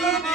Hallelujah.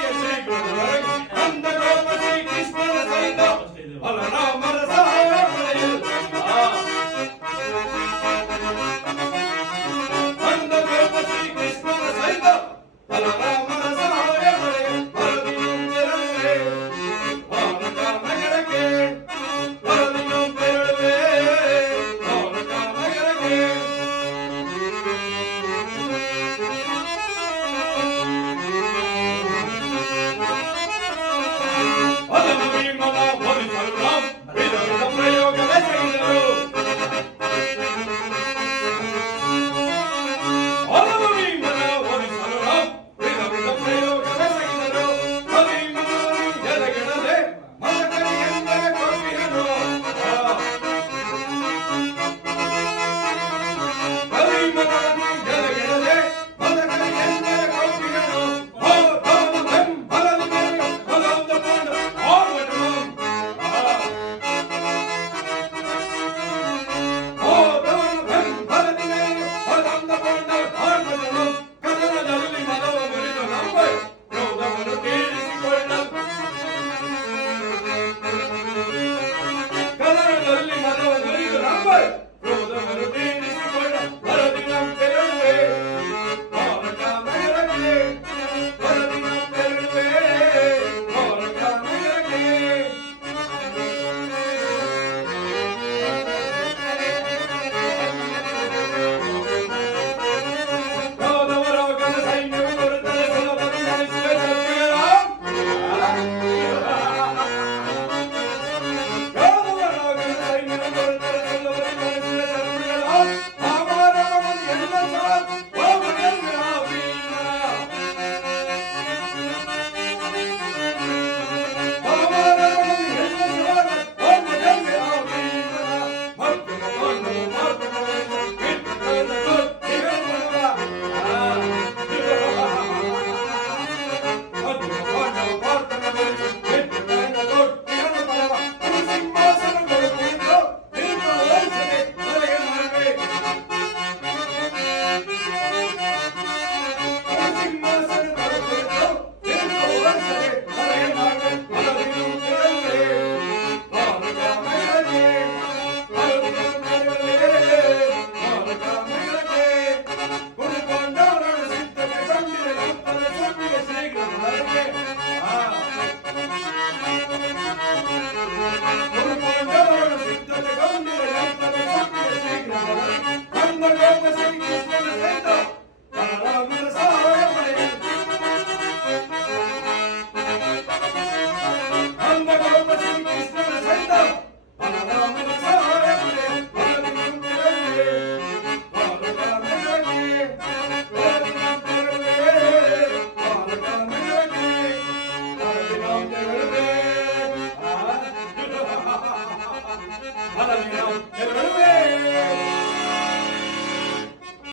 ಸಿದ್ಧತೆ Hallelujah.